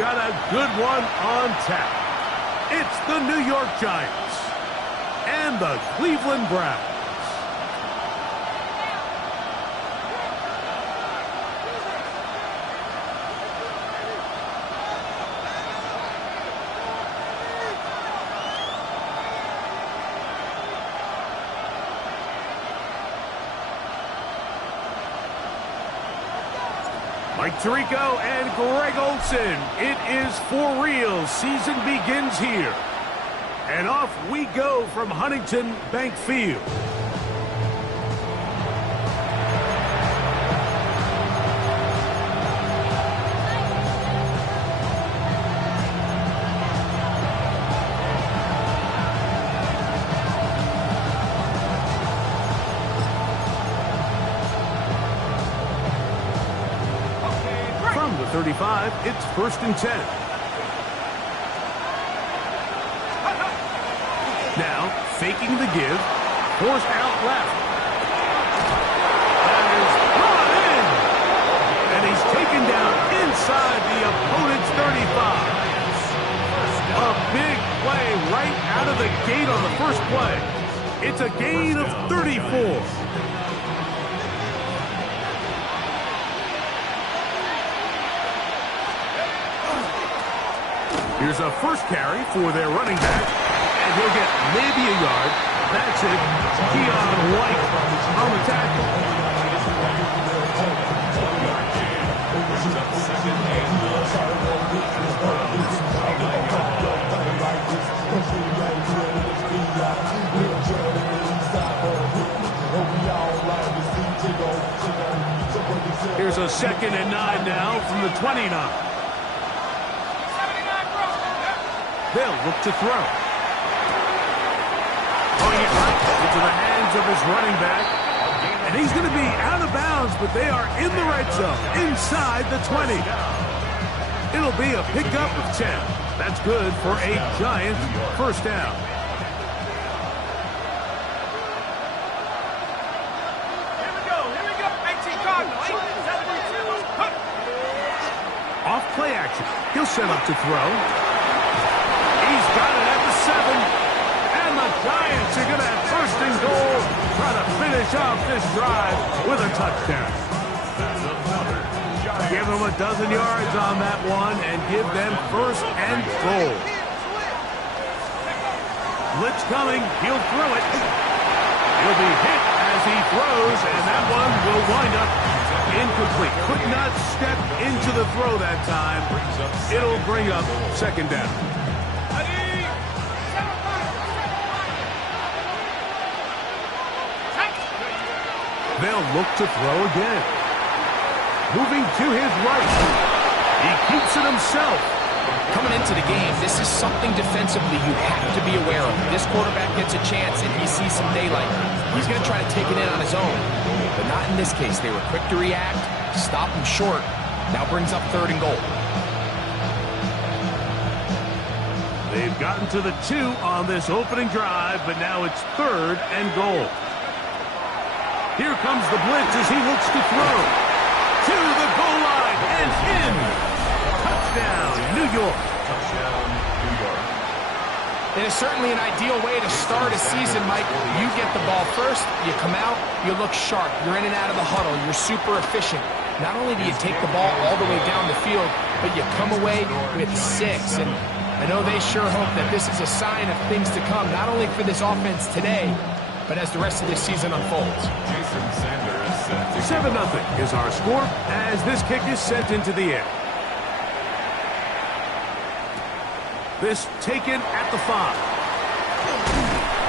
got a good one on tap. It's the New York Giants and the Cleveland Browns. Mike Tirico and Greg Olsen. It is for real. Season begins here. And off we go from Huntington Bank Field. From the 35, it's 1st and 10. Now, faking the give, forced out left. That is brought in. And he's taken down inside the opponent's 35. A big play right out of the gate on the first play. It's a gain of 34. Here's a first carry for their running back, and he'll get maybe a yard. That's it. Keon White on the tackle. Here's a 2nd and 9 now from the 29. They'll look to throw. Throwing it right into the hands of his running back. And he's going to be out of bounds, but they are in the red zone, inside the 20. It'll be a pickup of 10. That's good for a Giant first down. Here we go. 18 Cardinals. Off play action. He'll set up to throw. He's got it at the 7. And the Giants are going to have 1st and goal. Try to finish off this drive with a touchdown. Give them a dozen yards on that one and give them 1st and goal. Blitz coming. He'll throw it. He'll be hit as he throws, and that one will wind up incomplete. Could not step into the throw that time. It'll bring up 2nd down. They'll look to throw again. Moving to his right. He keeps it himself. Coming into the game, this is something defensively you have to be aware of. This quarterback gets a chance and he sees some daylight. He's going to try to take it in on his own. But not in this case. They were quick to react, stop him short. Now brings up 3rd and goal. They've gotten to the 2 on this opening drive, but now it's 3rd and goal. Here comes the blitz as he looks to throw. To the goal line and in. Touchdown, New York. It is certainly an ideal way to start a season, Mike. You get the ball first, you come out, you look sharp. You're in and out of the huddle. You're super efficient. Not only do you take the ball all the way down the field, but you come away with 6. And I know they sure hope that this is a sign of things to come, not only for this offense today, but as the rest of this season unfolds. 7-0 is our score as this kick is sent into the air. This taken at the 5.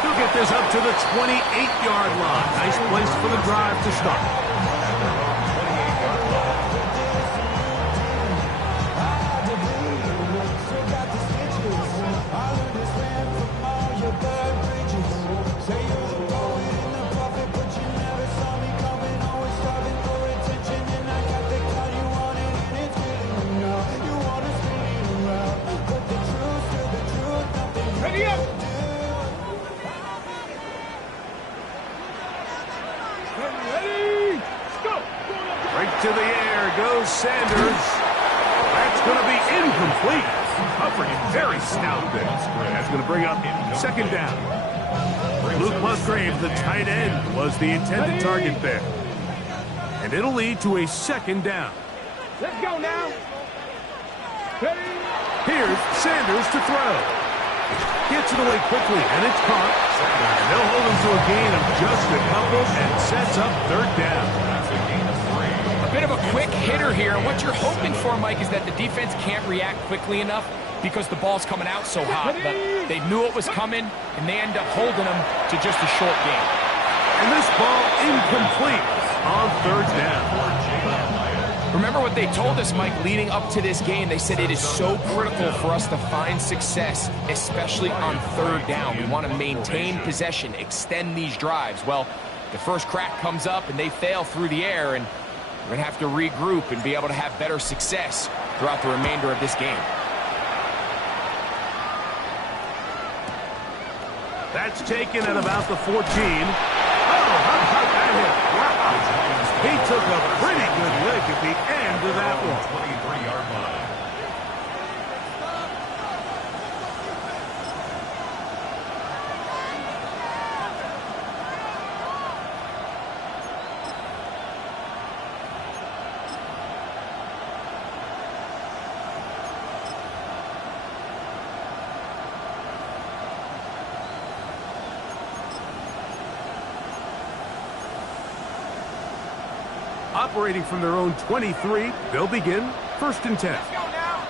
He'll get this up to the 28-yard line. Nice place for the drive to start. Ready? incomplete. Covering it very stout there. That's going to bring up second down. Luke Musgrave, the tight end, was the intended target there. And it'll lead to a second down. Let's go now. Here's Sanders to throw. Gets it away quickly, and it's caught. And they'll hold him to a gain of just a couple and sets up third down. A bit of a quick hitter here. And what you're hoping for, Mike, is that the defense can't react quickly enough because the ball's coming out so hot. But they knew it was coming, and they end up holding them to just a short gain. And this ball incomplete on third down. Remember what they told us, Mike, leading up to this game. They said it is so critical for us to find success, especially on third down. We want to maintain possession, extend these drives. Well, the first crack comes up, and they fail through the air, and we're going to have to regroup and be able to have better success throughout the remainder of this game. That's taken at about the 14. Oh, how about that hit? Wow. He took a pretty good lick at the end of that one. 23-yard line. Operating from their own 23, they'll begin first and 10. Let's go now.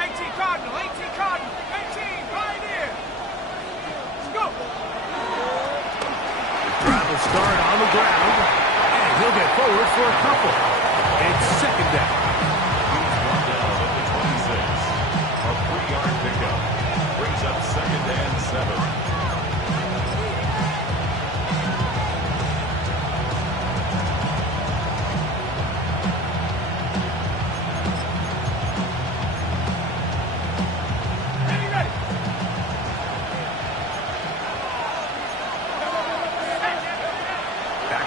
18 Cardinal, 18 Cardinal, 18 Pioneer. Let's go. Drive will start on the ground, and he'll get forward for a couple. It's second down. He's one down at the 26. A 3-yard pickup brings up second and 7.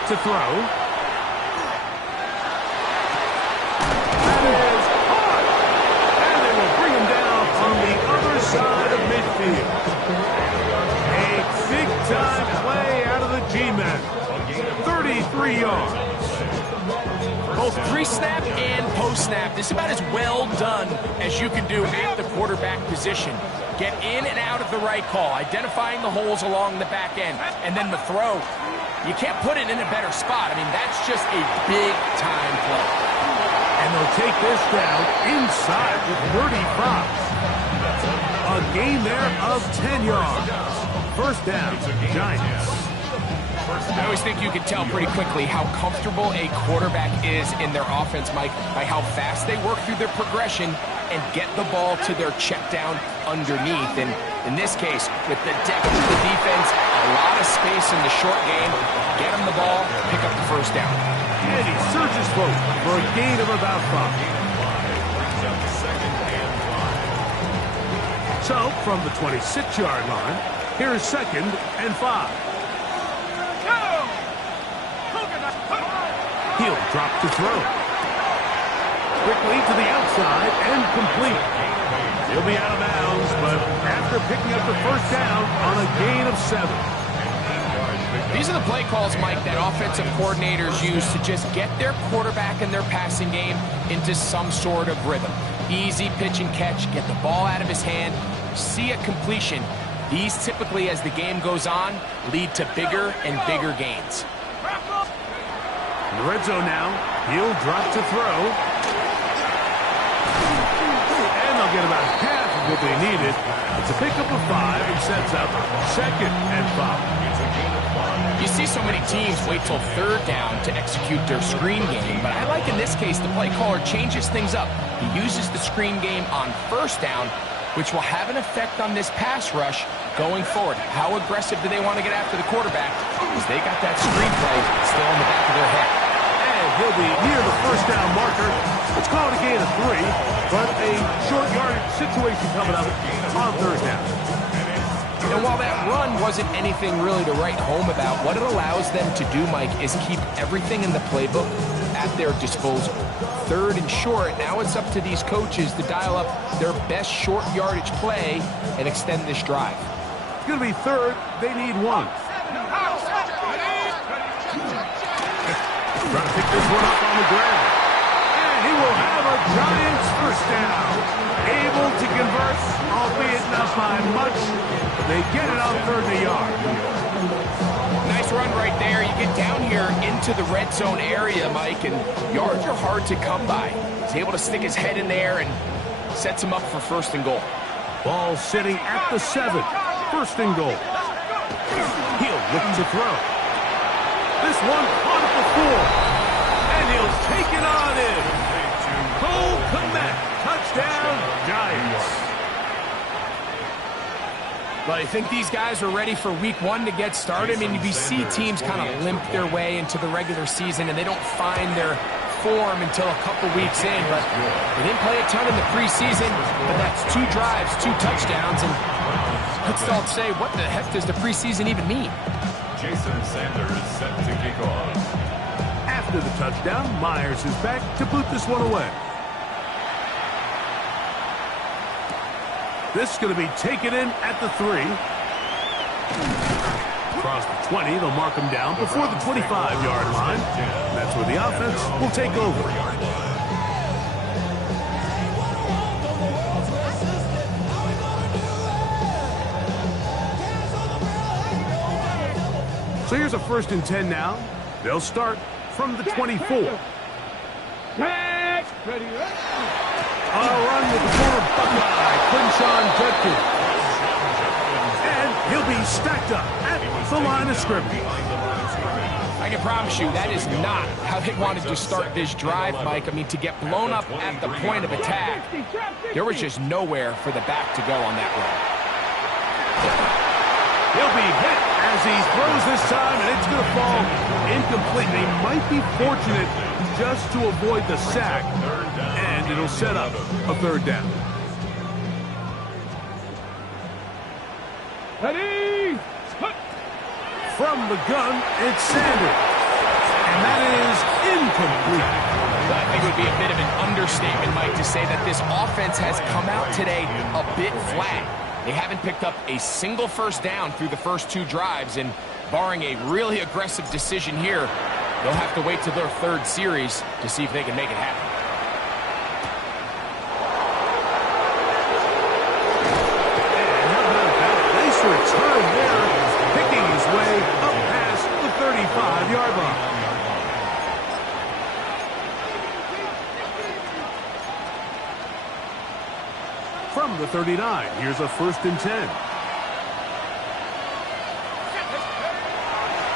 To throw. That is hard. And they will bring him down on the other side of midfield. A big-time play out of the G-men. 33 yards. Both pre-snap and post-snap. This is about as well done as you can do at the quarterback position. Get in and out of the right call, identifying the holes along the back end, and then the throw. You can't put it in a better spot. I mean, that's just a big-time play. And they'll take this down inside with 35. A gain there of 10 yards. First down, Giants. I always think you can tell pretty quickly how comfortable a quarterback is in their offense, Mike, by how fast they work through their progression and get the ball to their check down underneath. And in this case, with the depth of the defense, a lot of space in the short game, get him the ball, pick up the first down. And he surges forward for a gain of about 5. So, from the 26-yard line, here's second and 5. He'll drop to throw. Quickly to the outside and complete. He'll be out of bounds, but after picking up the first down on a gain of 7. These are the play calls, Mike, that offensive coordinators use to just get their quarterback and their passing game into some sort of rhythm. Easy pitch and catch, get the ball out of his hand, see a completion. These typically, as the game goes on, lead to bigger and bigger gains. In the red zone now, he'll drop to throw. And they'll get about half of what they needed. It's a pickup of 5 and sets up second and 5. You see so many teams wait till third down to execute their screen game, but I like in this case the play caller changes things up. He uses the screen game on first down, which will have an effect on this pass rush going forward. How aggressive do they want to get after the quarterback? Because they got that screen play still in the back of their head. And he'll be near the first down marker. Let's call it a gain of 3, but a short yardage situation coming up on third down. And while that run wasn't anything really to write home about, what it allows them to do, Mike, is keep everything in the playbook at their disposal. 3rd and short, now it's up to these coaches to dial up their best short yardage play and extend this drive. It's going to be 3rd. They need 1. Trying to pick this one up on the ground. And he will have a Giants first down. Able to convert, albeit not by much. They get it on 3rd and a yard. Nice run right there. You get down here into the red zone area, Mike, and yards are hard to come by. He's able to stick his head in there and sets him up for 1st and goal. Ball sitting at the 7. 1st and goal. He'll look to throw. This one caught at the 4. And he'll take it on in. Cole Kmet. Touchdown, Giants. Well, I think these guys are ready for week 1 to get started. I mean, you see teams kind of limp their way into the regular season, and they don't find their form until a couple weeks in. But they didn't play a ton in the preseason, but that's 2 drives, 2 touchdowns. And let's all say, what the heck does the preseason even mean? Jason Sanders is set to kick off. After the touchdown, Myers is back to boot this one away. This is going to be taken in at the 3. Across the 20, they'll mark him down before the 25-yard line. That's where the offense will take over. So here's a 1st and 10 now. They'll start from the 24. A run with the former Buckeye, Quinshawn Judkins. And he'll be stacked up at the line of scrimmage. I can promise you that is not how they wanted to start this drive, Mike. I mean, to get blown up at the point of attack, there was just nowhere for the back to go on that run. He'll be hit as he throws this time, and it's going to fall incomplete. They might be fortunate just to avoid the sack, and it'll set up a 3rd down. Ready? From the gun, it's Sanders, and that is incomplete. I think it would be a bit of an understatement, Mike, to say that this offense has come out today a bit flat. They haven't picked up a single 1st down through the first 2 drives, and barring a really aggressive decision here, they'll have to wait till their 3rd series to see if they can make it happen. And how about that? Nice return there, picking his way up past the 35-yard line. From the 39, here's a 1st and 10.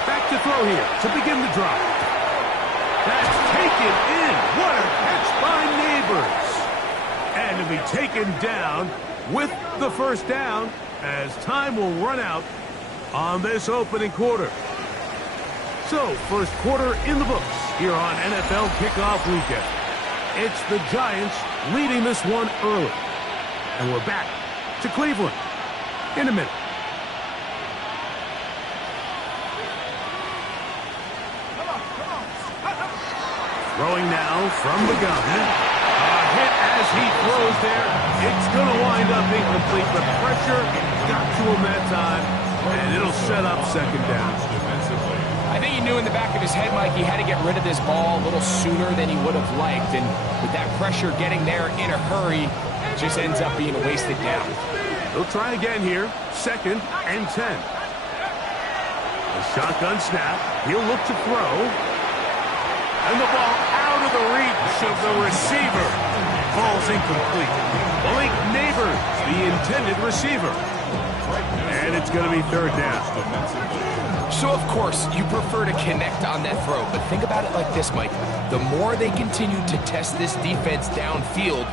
Back to throw here to begin the drive. That's taken in. What a catch by Neighbors. And to be taken down with the 1st down as time will run out on this opening quarter. So, 1st quarter in the books here on NFL Kickoff Weekend. It's the Giants leading this one early. And we're back to Cleveland in a minute. Throwing now from the gun. A hit as he throws there. It's going to wind up incomplete. The pressure got to him that time, and it'll set up 2nd down. I think he knew in the back of his head, Mike, he had to get rid of this ball a little sooner than he would have liked. And with that pressure getting there in a hurry, it just ends up being a wasted down. He'll try again here. 2nd and 10. A shotgun snap. He'll look to throw. And the ball out of the reach of the receiver. Ball's incomplete. Blake Neighbors, the intended receiver. And it's going to be 3rd down. So, of course, you prefer to connect on that throw, but think about it like this, Mike. The more they continue to test this defense downfield,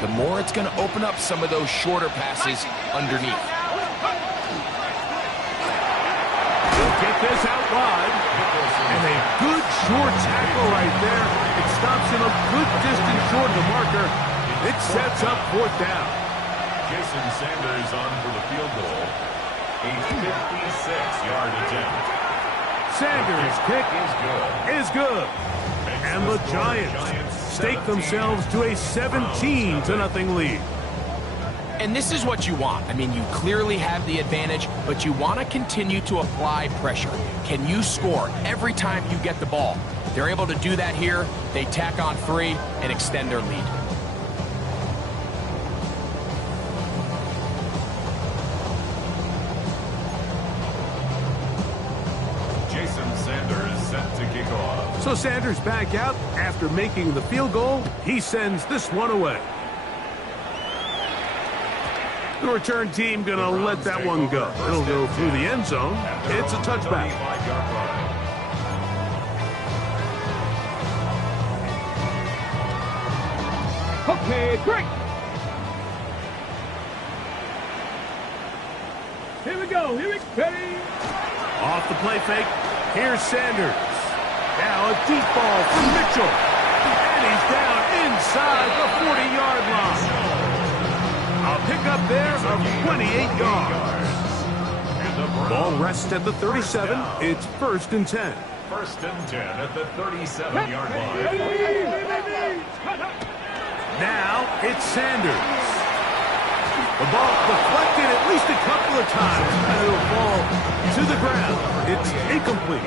the more it's going to open up some of those shorter passes underneath. He'll get this out wide. And a good short tackle right there. It stops him a good distance short of the marker. It sets up 4th down. Jason Sanders on for the field goal. A 56-yard attempt. Sanders' kick is good. Is good. And the Giants stake themselves to a 17-0 lead. And this is what you want. I mean, you clearly have the advantage, but you want to continue to apply pressure. Can you score every time you get the ball? They're able to do that here. They tack on 3 and extend their lead. So Sanders back out after making the field goal. He sends this one away. The return team going to let that one go. It'll go through the end zone. It's a touchback. Okay, great. Here we go. Ready. Off the play fake. Here's Sanders. Now a deep ball for Mitchell. And he's down inside the 40-yard line. A pickup there of 28 yards. Ball rests at the 37. It's 1st and 10. 1st and 10 at the 37-yard line. Now it's Sanders. The ball deflected at least a couple of times, and it'll fall to the ground. It's incomplete.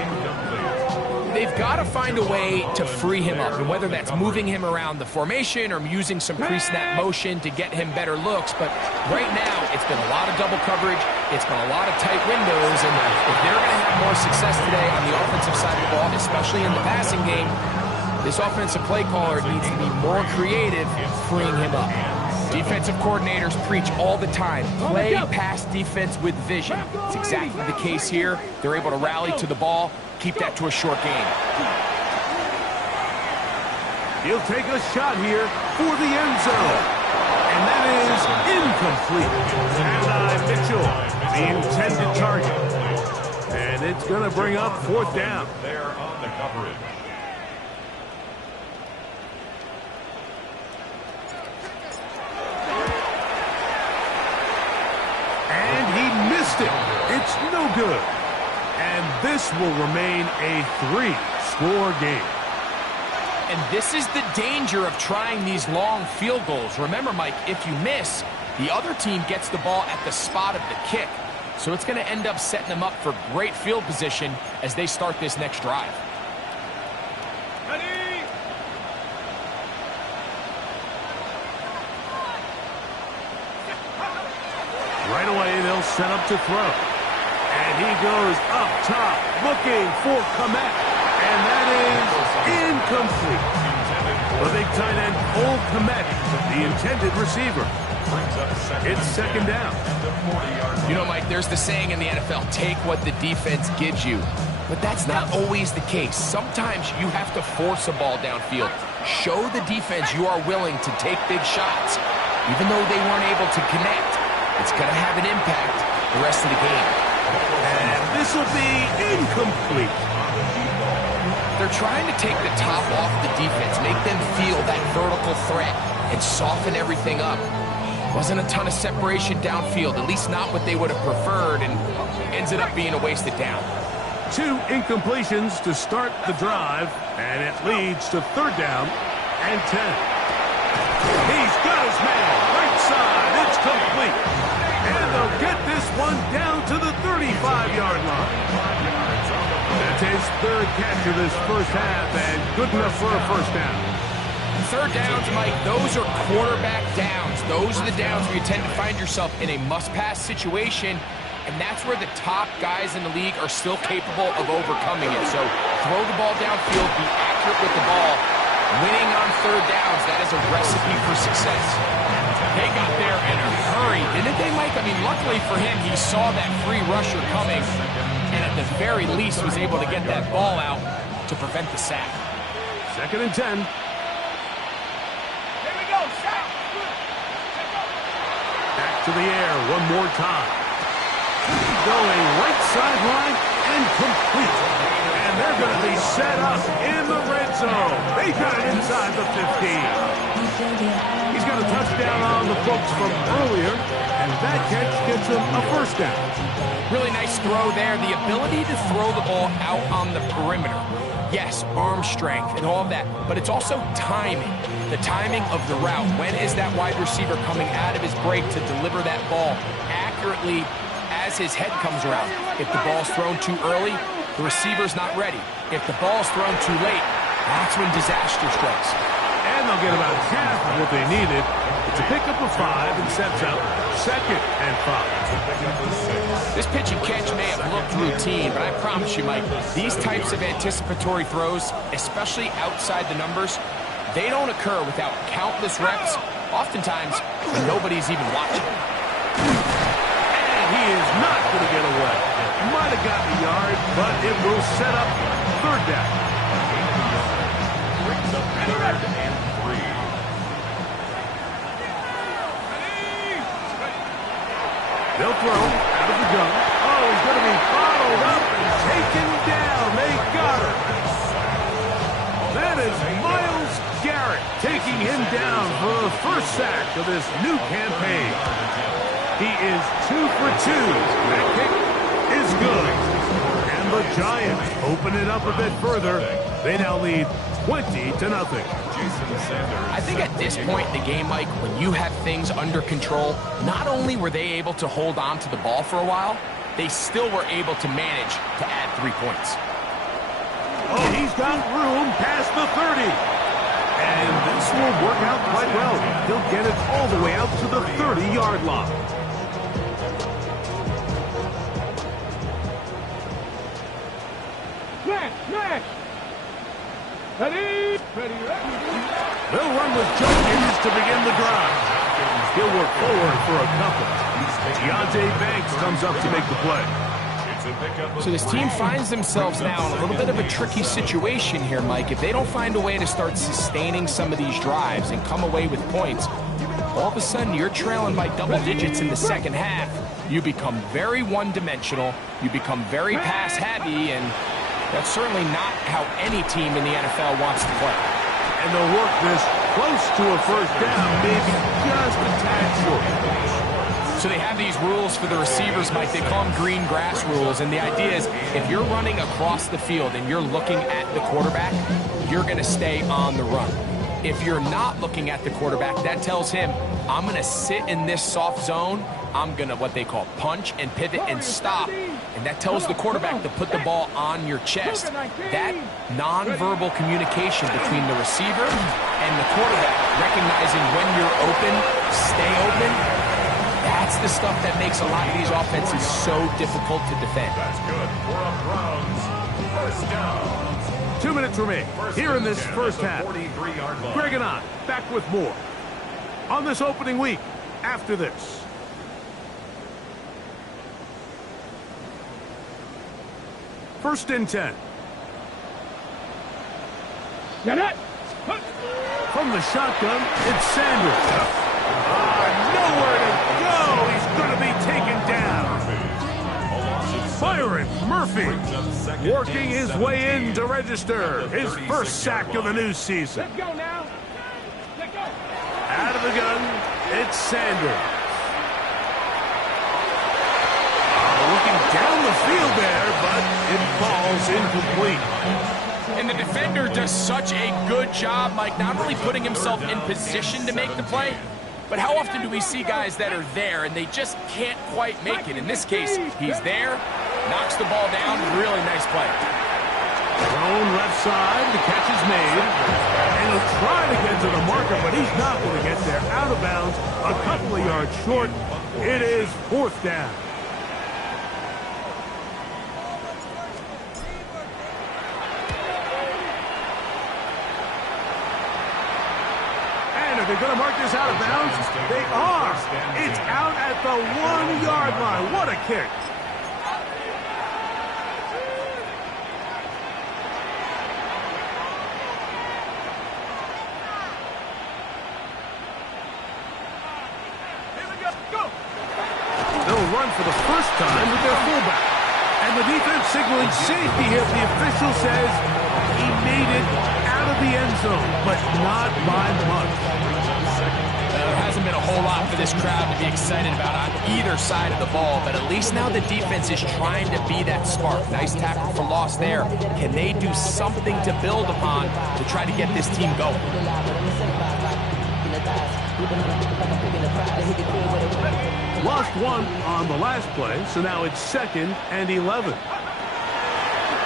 They've got to find a way to free him up, and whether that's moving him around the formation or using some pre-snap motion to get him better looks. But right now, it's been a lot of double coverage. It's been a lot of tight windows, and if they're going to have more success today on the offensive side of the ball, especially in the passing game, this offensive play caller needs to be more creative freeing him up. Defensive coordinators preach all the time, play pass defense with vision. It's exactly the case here. They're able to rally to the ball, keep that to a short game. He'll take a shot here for the end zone. And that is incomplete. And Mitchell, the intended target. And it's going to bring up 4th down. There on the coverage. And he missed it. It's no good. And this will remain a 3-score game. And this is the danger of trying these long field goals. Remember, Mike, if you miss, the other team gets the ball at the spot of the kick. So it's going to end up setting them up for great field position as they start this next drive. Ready. Right away, they'll set up to throw. And he goes up top, looking for Komet. And that is incomplete. The big tight end, Cole Komet, the intended receiver. It's 2nd down. You know, Mike, there's the saying in the NFL, take what the defense gives you. But that's not always the case. Sometimes you have to force a ball downfield. Show the defense you are willing to take big shots. Even though they weren't able to connect, it's going to have an impact the rest of the game. And this will be incomplete. They're trying to take the top off the defense, make them feel that vertical threat, and soften everything up. Wasn't a ton of separation downfield, at least not what they would have preferred, and ended up being a wasted down. 2 incompletions to start the drive, and it leads to 3rd down and 10. He's got his man, right side, it's complete. And they'll get this one down to the 35-yard line. That's his 3rd catch of this first half, and good enough for a 1st down. 3rd downs, Mike, those are quarterback downs. Those are the downs where you tend to find yourself in a must-pass situation, and that's where the top guys in the league are still capable of overcoming it. So throw the ball downfield, be accurate with the ball. Winning on 3rd downs, that is a recipe for success. They got there in a hurry, didn't they, Mike? I mean, luckily for him, he saw that free rusher coming, and at the very least was able to get that ball out to prevent the sack. 2nd and 10. Back to the air one more time. Going right sideline and complete. And they're going to be set up in the red zone. They got it inside the 15. He's got a touchdown on the books from earlier. And that catch gets him a first down. Really nice throw there. The ability to throw the ball out on the perimeter. Yes, arm strength and all of that, but it's also timing. The timing of the route. When is that wide receiver coming out of his break to deliver that ball accurately as his head comes around? If the ball's thrown too early, the receiver's not ready. If the ball's thrown too late, that's when disaster strikes. And they'll get about half of what they needed. It's a pickup of 5 and sets up 2nd and 5. This pitch and catch may have looked routine, but I promise you, Mike, these types of anticipatory throws, especially outside the numbers, they don't occur without countless reps, oftentimes when nobody's even watching. And he is not going to get away. Might have gotten a yard, but it will set up 3rd down. Brings up 3rd and 3. They'll throw out of the gun. Oh, he's going to be followed up and taken down. They got him. That is Myles Garrett taking him down for the first sack of this new campaign. He is 2 for 2. That kick is good. And the Giants open it up a bit further. They now lead 20-0. I think at this point in the game, Mike, when you have things under control, not only were they able to hold on to the ball for a while, they still were able to manage to add 3 points. Oh, he's got room past the 30. And this will work out quite well. He'll get it all the way out to the 30-yard line. They'll run with Jenkins to begin the drive. He'll work forward for a couple. Deontay Banks comes up to make the play. So this team finds themselves now in a little bit of a tricky situation here, Mike. If they don't find a way to start sustaining some of these drives and come away with points, all of a sudden you're trailing by double digits in the second half. You become very one-dimensional. You become very pass-heavy, and that's certainly not how any team in the NFL wants to play. And they'll work this close to a first down, maybe just a tad short. So they have these rules for the receivers, Mike. They call them green grass rules, and the idea is if you're running across the field and you're looking at the quarterback, you're going to stay on the run. If you're not looking at the quarterback, that tells him, I'm going to sit in this soft zone. I'm going to what they call punch and pivot and stop. And that tells the quarterback to put the ball on your chest. That nonverbal communication between the receiver and the quarterback, recognizing when you're open, stay open, that's the stuff that makes a lot of these offenses so difficult to defend. That's good for a Browns first down. 2 minutes remain here in this first half. 43-yard line. Greg and I back with more on this opening week after this. First and 10. From the shotgun, it's Sanders. Nowhere to go. He's going to be taken down. Byron Murphy working his way in to register his first sack of the new season. Let's go now. Let's go. Out of the gun, it's Sanders. Looking down the field there, but it falls incomplete. And the defender does such a good job, Mike, not only putting himself in position to make the play, but how often do we see guys that are there and they just can't quite make it? In this case, he's there, knocks the ball down, really nice play. Thrown left side, the catch is made, and he'll try to get to the marker, but he's not going to get there. Out of bounds, a couple of yards short. It is 4th down. They're going to mark this out of bounds. They are. It's out at the 1-yard line. What a kick. Here we go. Go. They'll run for the first time with their fullback. And the defense signaling safety here. The official says he made it out of the end zone, but not by much. There hasn't been a whole lot for this crowd to be excited about on either side of the ball, but at least now the defense is trying to be that spark. Nice tackle for loss there. Can they do something to build upon to try to get this team going? Lost one on the last play, so now it's 2nd and 11.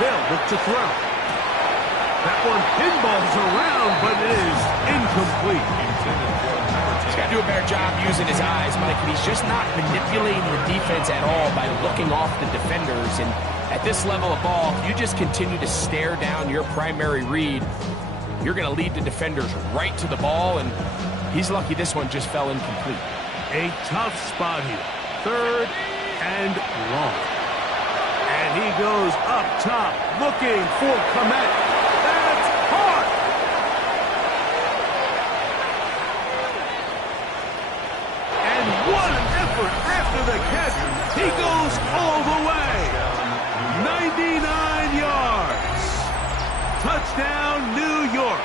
They'll look to throw. That one pinballs around, but it is incomplete. He's got to do a better job using his eyes, Mike. He's just not manipulating the defense at all by looking off the defenders. And at this level of ball, if you just continue to stare down your primary read, you're going to lead the defenders right to the ball, and he's lucky this one just fell incomplete. A tough spot here. 3rd and long. And he goes up top, looking for Komet. That's hard. And what an effort after the catch. He goes all the way. 99 yards. Touchdown, New York.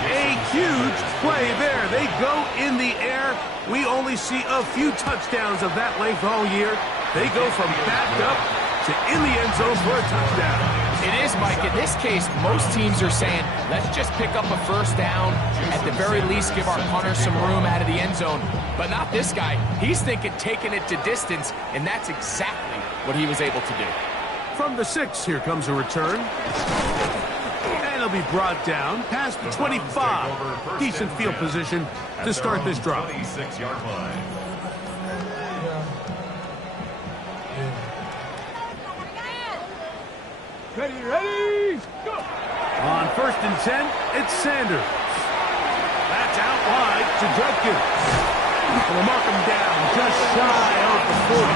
A huge play there. They go in the air. We only see a few touchdowns of that length all year. They go from backed up to in the end zone for a touchdown. It is, Mike. In this case, most teams are saying, let's just pick up a first down. At the very least, give our punter some room out of the end zone. But not this guy. He's thinking taking it to distance, and that's exactly what he was able to do. From the 6, here comes a return. And he'll be brought down past the 25. Decent field position to start this drive. 26-yard line. Ready, go! On 1st and 10, it's Sanders. That's out wide to Judkins. We'll mark him down just shy of the 40.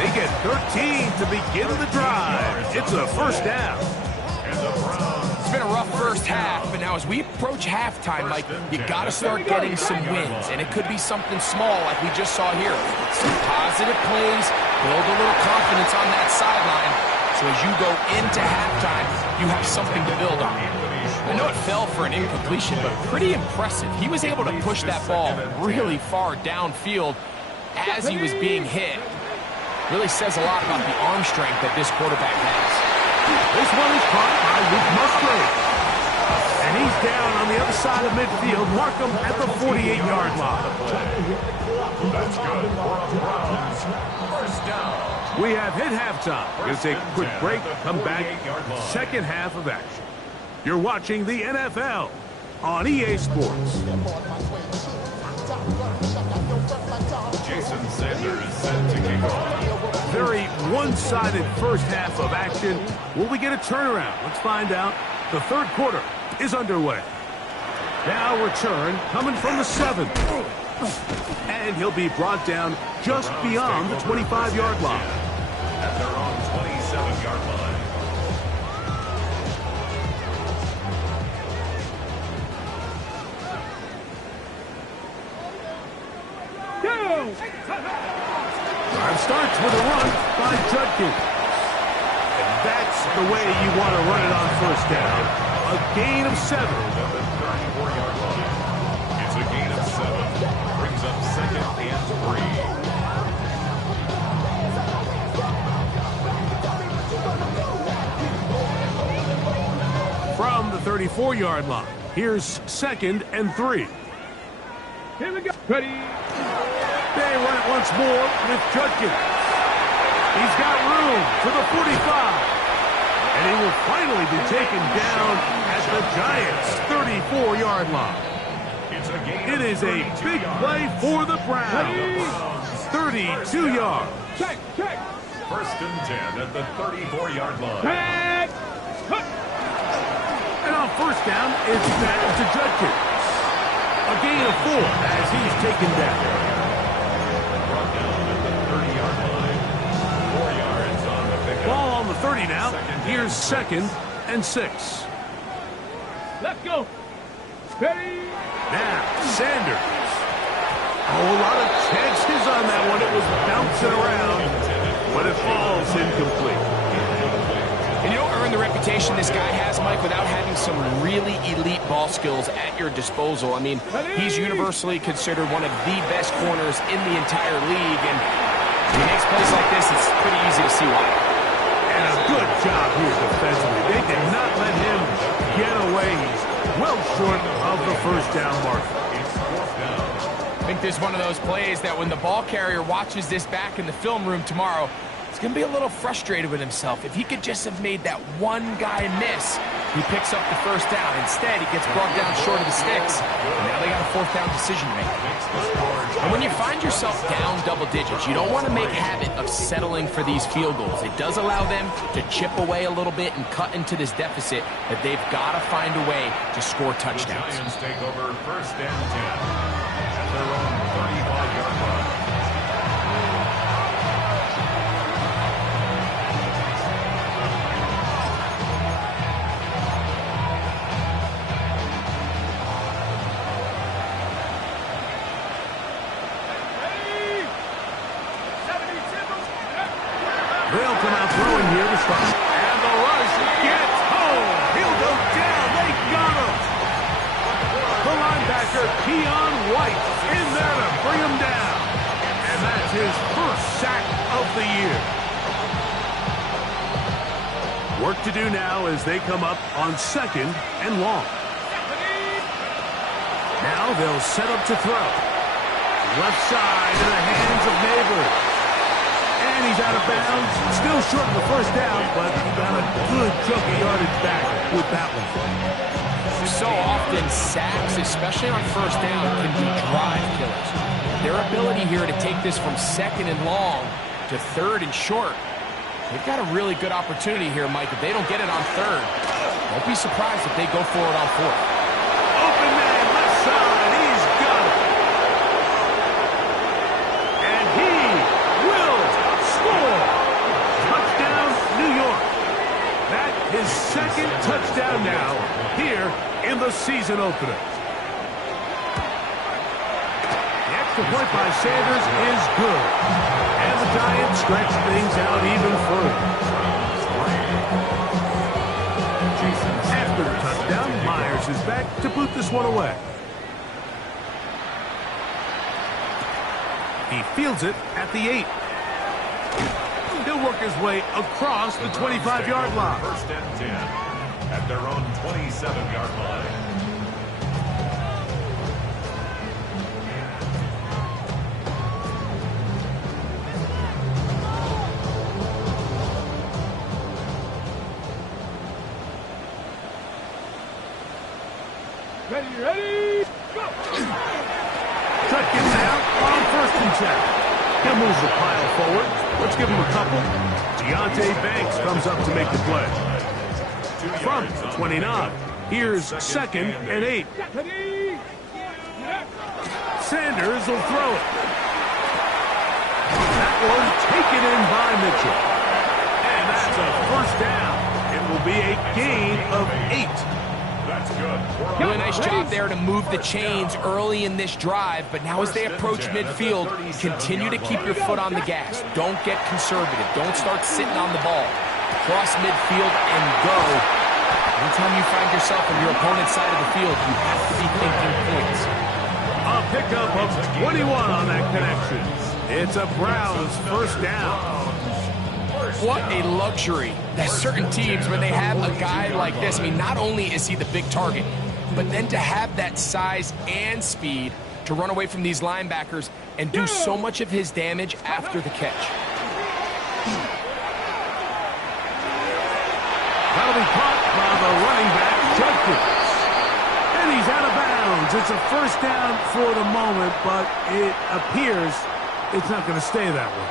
They get 13 to begin the drive. It's a first down. It's been a rough first half, but now as we approach halftime, Mike, you got to start getting some wins, and it could be something small like we just saw here. Some positive plays, build a little confidence on that sideline, so as you go into halftime, you have something to build on. I know it fell for an incompletion, but pretty impressive. He was able to push that ball really far downfield as he was being hit. Really says a lot about the arm strength that this quarterback has. This one is caught by Luke Musgrave. And he's down on the other side of midfield. Mark him at the 48-yard line. That's good. First down. We have hit halftime. We're going to take a quick break, come back, second half of action. You're watching the NFL on EA Sports. Jason Sanders is set to kick off. Very one-sided first half of action. Will we get a turnaround? Let's find out. The 3rd quarter is underway. Now return coming from the 7. And he'll be brought down just beyond the 25-yard line. At their own 27-yard line. Drive starts with a run by Judkins. And that's the way you want to run it on first down. A gain of 7. At the 34-yard line. It's a gain of 7. Brings up 2nd and 3. From the 34-yard line, here's 2nd and 3. Here we go. Ready. They run it once more with Judkins. He's got room for the 45. And he will finally be taken down at the Giants' 34-yard line. It is a big play for the Browns. 32 yards. Check. First and 10 at the 34-yard line. Check. And on first down, it's back to Judkins. A gain of 4 as he's taken down. Brought down at the 30-yard line. 4 yards on the pickup. Ball on the 30 now. Here's 2nd and 6. Let's go. Ready. Now, Sanders. Oh, a lot of chances on that one. It was bouncing around, but it falls incomplete. And you don't earn the reputation this guy has, Mike, without having some really elite ball skills at your disposal. I mean, he's universally considered one of the best corners in the entire league, and when he makes plays like this, it's pretty easy to see why. And a good job here defensively. They did not let him get away. He's well short of the first down mark. I think this is one of those plays that when the ball carrier watches this back in the film room tomorrow, he's going to be a little frustrated with himself. If he could just have made that one guy miss, he picks up the first down. Instead, he gets brought down short of the sticks. And now they got a fourth down decision to make. And when you find yourself down double digits, you don't want to make habit of settling for these field goals. It does allow them to chip away a little bit and cut into this deficit, but they've got to find a way to score touchdowns. Lions take over first and 10 at their own 35-yard line. They'll come out throwing here to start. And the rush gets home. He'll go down. They got him. The linebacker, Keon White, in there to bring him down. And that's his first sack of the year. Work to do now as they come up on second and long. Now they'll set up to throw. Left side in the hands of Neighbors. And he's out of bounds. Still short of the first down, but he got a good chunk of yardage back with that one. So often, sacks, especially on first down, can be drive killers. Their ability here to take this from second and long to third and short, they've got a really good opportunity here, Mike. If they don't get it on third, don't be surprised if they go for it on fourth. Open man, left side. He's got it. And he will score. Touchdown, New York. That is second touchdown now here in the season opener. The extra point by Sanders is good. And the Giants stretch things out even further. After the touchdown, Myers is back to boot this one away. He fields it at the 8. He'll work his way across the 25-yard line. First and 10 at their own 27-yard line. Ready, go! Cut gets out on first and 10. He'll move the pile forward. Let's give him a couple. Deontay Banks comes up to make the play. From 29, here's second and 8. Sanders will throw it. That one taken in by Mitchell. And that's a first down. It will be a gain of 8. That's good. Really nice job there to move the chains early in this drive, but now as they approach midfield, continue to keep your foot on the gas. Don't get conservative. Don't start sitting on the ball. Cross midfield and go. Anytime you find yourself on your opponent's side of the field, you have to be thinking points. A pickup of 21 on that connection. It's a Browns first down. What a luxury that certain teams, when they have a guy like this, I mean, not only is he the big target, but then to have that size and speed to run away from these linebackers and do so much of his damage after the catch. That'll be caught by the running back, Judkins. And he's out of bounds. It's a first down for the moment, but it appears it's not going to stay that way.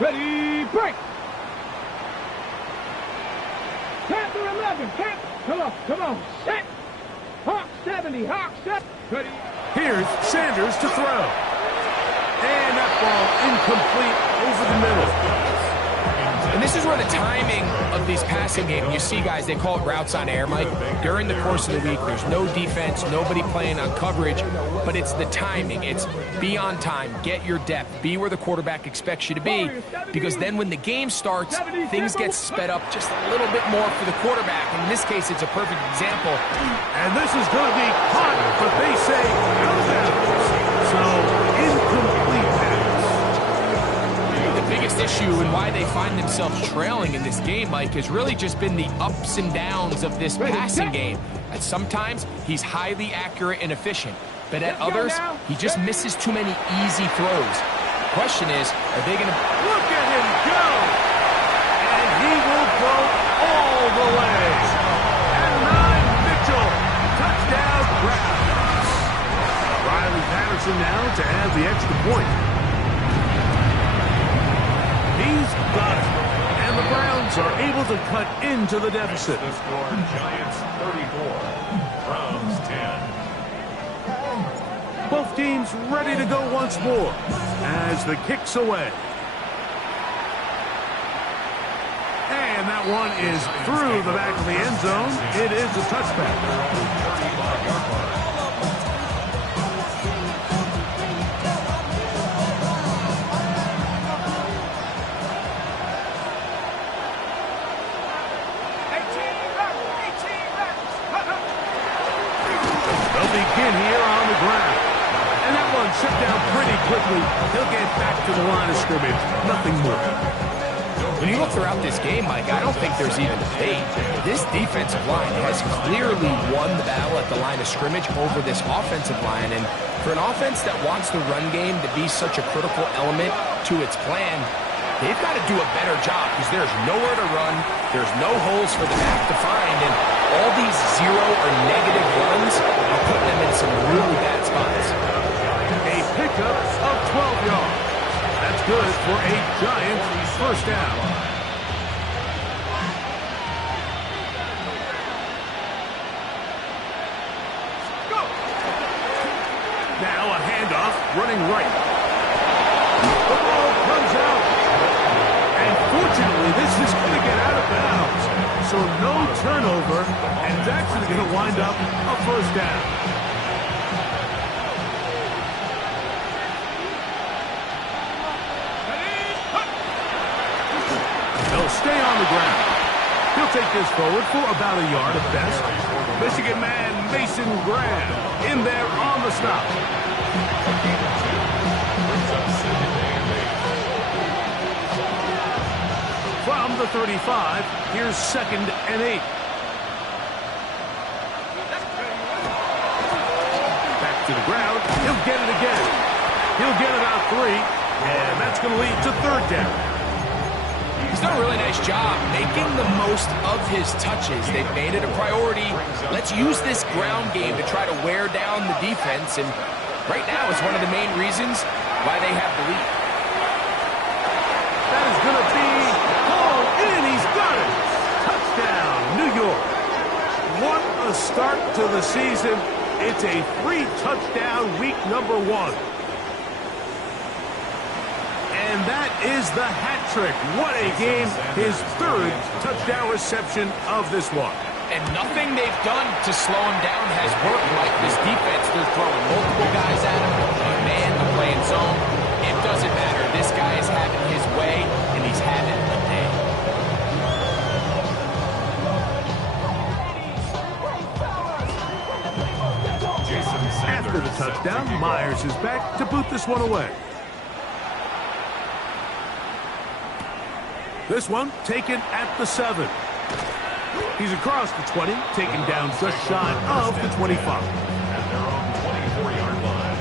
Ready, break! Panther 11, Panther, come on, set! Hawk 70, Hawk set, ready. Here's Sanders to throw. And that ball incomplete over the middle. And this This is where the timing of these passing games, you see guys, they call it routes on air, Mike. During the course of the week, there's no defense, nobody playing on coverage, but it's the timing. It's be on time, get your depth, be where the quarterback expects you to be, because then when the game starts, things get sped up just a little bit more for the quarterback. In this case, it's a perfect example. And this is going to be caught, but they say out of bounds. So, incomplete pass. The biggest issue and why they find themselves trailing in this game, Mike, has really just been the ups and downs of this passing game. At sometimes, he's highly accurate and efficient, but at others, he just misses too many easy throws. The question is, are they going to... Look at him go! And he will go all the way. And Ryan Mitchell, touchdown Browns. Riley Patterson now to add the extra point. He's got it. And the Browns are able to cut into the deficit. The score, Giants 34, Browns 10. Both teams ready to go once more as the kick's away. And that one is through the back of the end zone. It is a touchback. They'll begin here on the ground. And that one shut down pretty quickly. He'll get back to the line of scrimmage. Nothing more. When you look throughout this game, Mike, I don't think there's even debate. This defensive line has clearly won the battle at the line of scrimmage over this offensive line. And for an offense that wants the run game to be such a critical element to its plan, they've got to do a better job because there's nowhere to run. There's no holes for the back to find. And all these zero or negative runs are putting them in some really bad spots. A pickup of 12 yards. That's good for a Giants first down. Go. Now a handoff running right. The ball comes out. And fortunately, this is going to get out of bounds. So no turnover, and it's actually going to wind up a first down. They'll stay on the ground. He'll take this forward for about a yard at best. Michigan man Mason Graham in there on the stop. From the 35, here's 2nd and 8. Back to the ground. He'll get it again. He'll get about 3, and that's going to lead to 3rd down. He's done a really nice job making the most of his touches. They've made it a priority. Let's use this ground game to try to wear down the defense, and right now it's one of the main reasons why they have the lead. That is going to be hauled in. He's got it. Touchdown, New York. What a start to the season. It's a 3-touchdown week number 1. And that is the hat trick. What a game. His 3rd touchdown reception of this one. And nothing they've done to slow him down has worked. Like this defense, they're throwing multiple guys at him. They're man, they're playing zone. It doesn't matter. This guy is having his way, and he's having a day. After the touchdown, Myers is back to boot this one away. This one taken at the 7. He's across the 20, taken down just shy of the 25. At their own 24-yard line.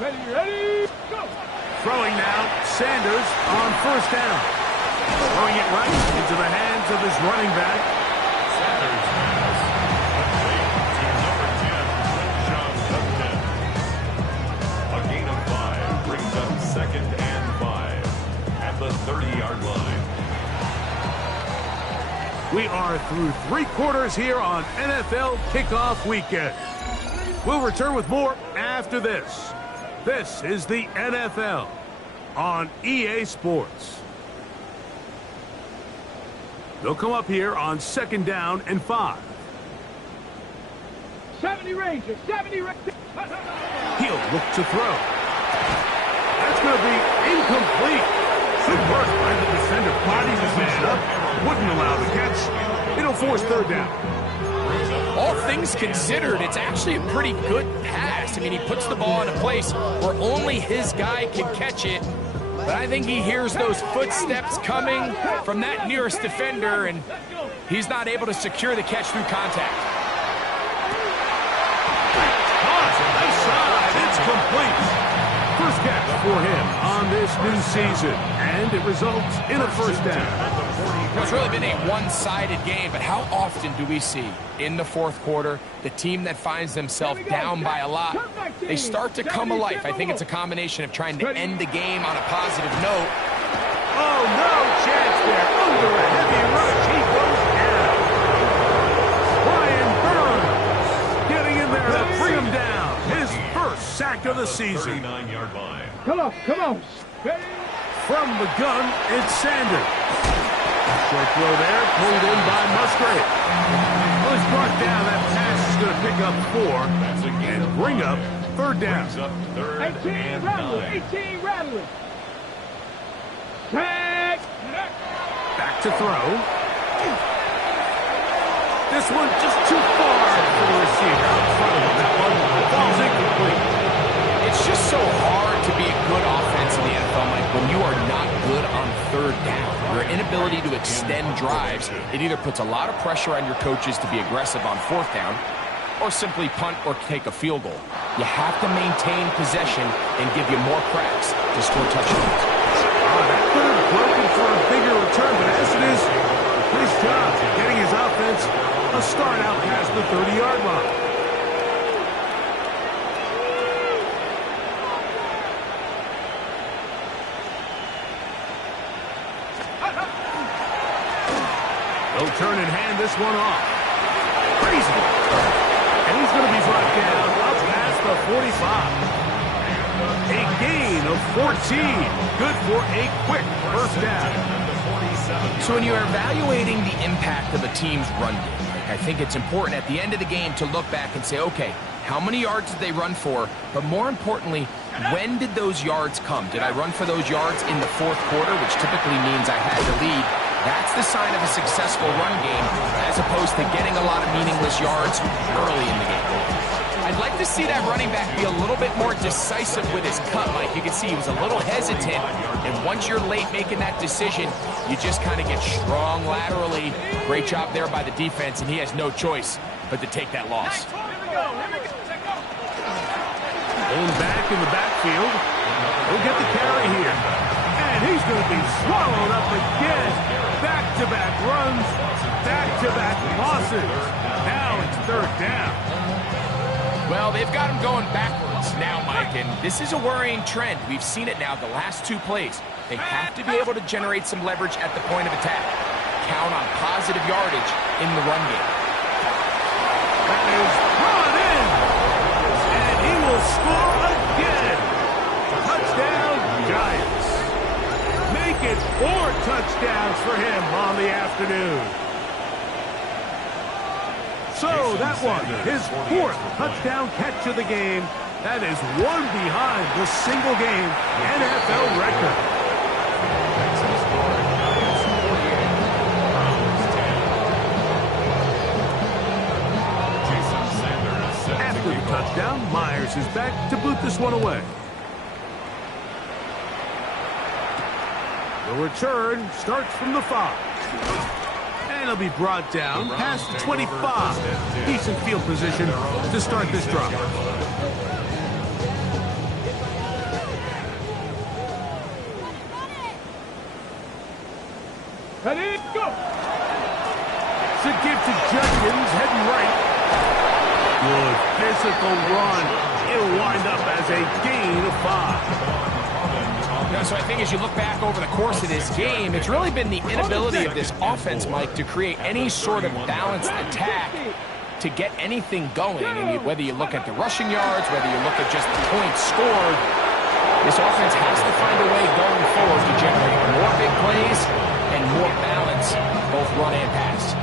Ready, go! Throwing now, Sanders on 1st down. Throwing it right into the hands of his running back. Sanders pass. A gain of 5 brings up 2nd and 5 at the 30-yard line. We are through 3 quarters here on NFL Kickoff Weekend. We'll return with more after this. This is the NFL on EA Sports. They'll come up here on 2nd down and 5. 70 Rangers, 70 Rangers. He'll look to throw. That's going to be incomplete. Good work by the defender. Bodies his man up. Wouldn't allow the catch. It'll force 3rd down. All things considered, it's actually a pretty good pass. I mean, he puts the ball in a place where only his guy can catch it. But I think he hears those footsteps coming from that nearest defender, and he's not able to secure the catch through contact. Nice side. It's complete. First catch for him on this new season, and it results in a 1st down. It's really been a one-sided game, but how often do we see in the 4th quarter the team that finds themselves down by a lot, they start to come alive? I think it's a combination of trying to end the game on a positive note. Oh, no chance there. Under a heavy rush, he goes down. Brian Burns getting in there to bring him down. His first sack of the season. 39-yard line. Come on. From the gun, it's Sanders. Short throw there, pulled in by Musgrave. Well, he's brought down. That pass is going to pick up 4 and bring up 3rd down. 18 rattling, 18 rattling. Tag. Back to throw. This one just too far for the receiver. Out front of him. That one falls incomplete. It's just so hard to be a good offense in the NFL, Mike, when you are not good on 3rd down. Your inability to extend drives, it either puts a lot of pressure on your coaches to be aggressive on 4th down or simply punt or take a field goal. You have to maintain possession and give you more cracks to score touchdowns. That could have broken for a bigger return, but as it is, nice job getting his offense a start out past the 30-yard line. They'll turn and hand this one off. Crazy. And he's going to be brought down up past the 45. A gain of 14. Good for a quick 1st down. So when you're evaluating the impact of a team's run game, I think it's important at the end of the game to look back and say, okay, how many yards did they run for? But more importantly, when did those yards come? Did I run for those yards in the 4th quarter, which typically means I had the lead? That's the sign of a successful run game, as opposed to getting a lot of meaningless yards early in the game. I'd like to see that running back be a little bit more decisive with his cut, Mike. You can see he was a little hesitant, and once you're late making that decision, you just kind of get strong laterally. Great job there by the defense, and he has no choice but to take that loss. Pulling back in the backfield. He'll get the carry here. And he's going to be swallowed up again. Back-to-back runs, back-to-back losses. Now it's 3rd down. Well, they've got him going backwards now, Mike, and this is a worrying trend. We've seen it now the last 2 plays. They have to be able to generate some leverage at the point of attack. Count on positive yardage in the run game. That is brought in. And he will score again. Touchdown, Giants. Make it 4 touchdowns for him on the afternoon. So that was his 4th touchdown catch of the game. That is 1 behind the single-game NFL record. After the touchdown, Myers is back to boot this one away. The return starts from the 5. And he'll be brought down past the 25. Decent field position to start this drive. Ready, go! To give to Judkins, heading right. Good physical run. It'll wind up as a gain of 5. So I think as you look back over the course of this game, it's really been the inability of this offense, Mike, to create any sort of balanced attack to get anything going. And whether you look at the rushing yards, whether you look at just the points scored, this offense has to find a way going forward to generate more big plays and more balance, both run and pass.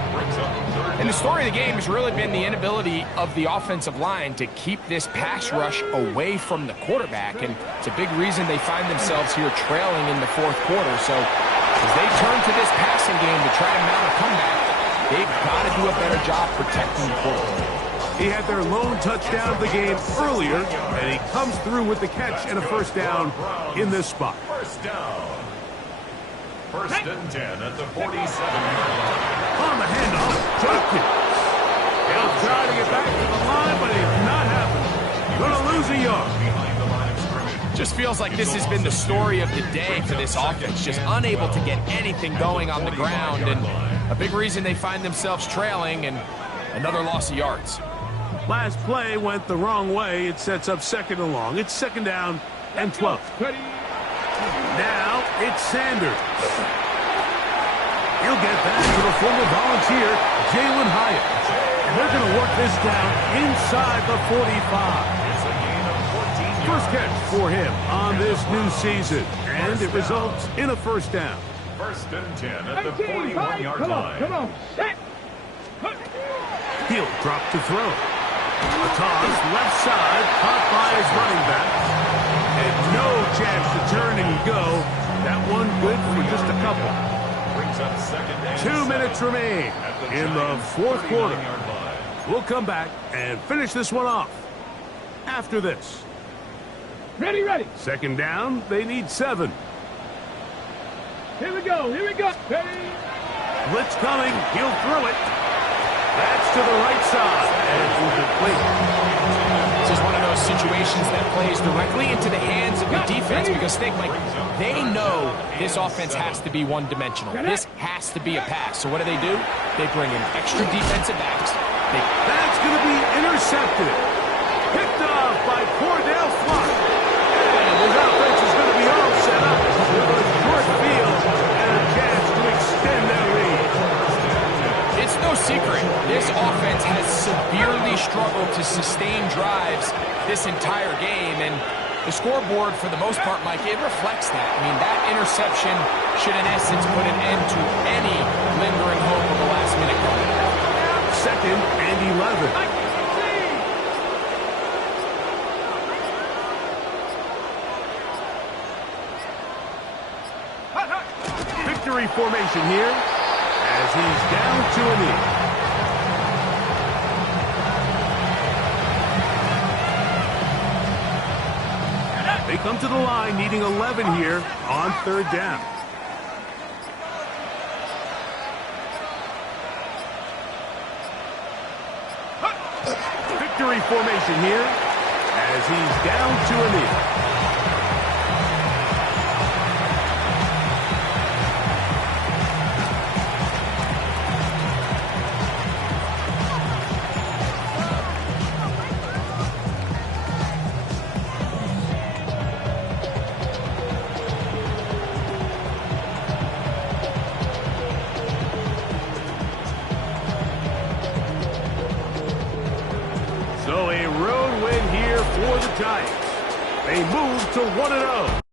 And the story of the game has really been the inability of the offensive line to keep this pass rush away from the quarterback. And it's a big reason they find themselves here trailing in the fourth quarter. So as they turn to this passing game to try to mount a comeback, they've got to do a better job protecting the quarterback. He had their lone touchdown of the game earlier, and he comes through with the catch and a first down in this spot. First down. First and 10 at the 47-yard line. On the handoff, Jenkins. He'll try to get back to the line, but it's not happening. Going to lose a yard. Behind the line of scrimmage. Just feels like this has been the story of the day for this offense, just unable to get anything going on the ground, and a big reason they find themselves trailing and another loss of yards. Last play went the wrong way. It sets up second and long. It's second down and 12. Now it's Sanders. He'll get back to the former volunteer, Jalen Hyatt. And they're going to work this down inside the 45. It's a gain of 14 yards. First catch for him on this new season. And it results in a first down. First and 10 at the 41-yard line. Come on. Set. He'll drop to throw. A toss left side, caught by his running back. And no chance to turn and go. That one good for just a couple. Brings up second and 2 minutes remain in the fourth quarter. 49-yard line. We'll come back and finish this one off after this. Ready. Second down, they need 7. Here we go. Ready. Blitz coming, he'll throw it. That's to the right side, and it's incomplete. This is one of those situations that plays directly into the hands of the defense because think, like, they know this offense has to be one-dimensional. This has to be a pass. So what do? They bring in extra defensive backs. That's going to be intercepted. Picked off by Cordell Flock. And his offense is going to be all set up with a short field and a chance to extend that lead. It's no secret, this offense has severely struggled to sustain drives this entire game, and the scoreboard, for the most part, Mike, it reflects that. I mean, that interception should, in essence, put an end to any lingering hope of a last-minute comeback. Second and 11. Victory formation here as he's down to a knee. They come to the line needing 11 here on third down. Victory formation here as he's down to a knee. So a road win here for the Giants. They move to 1-0.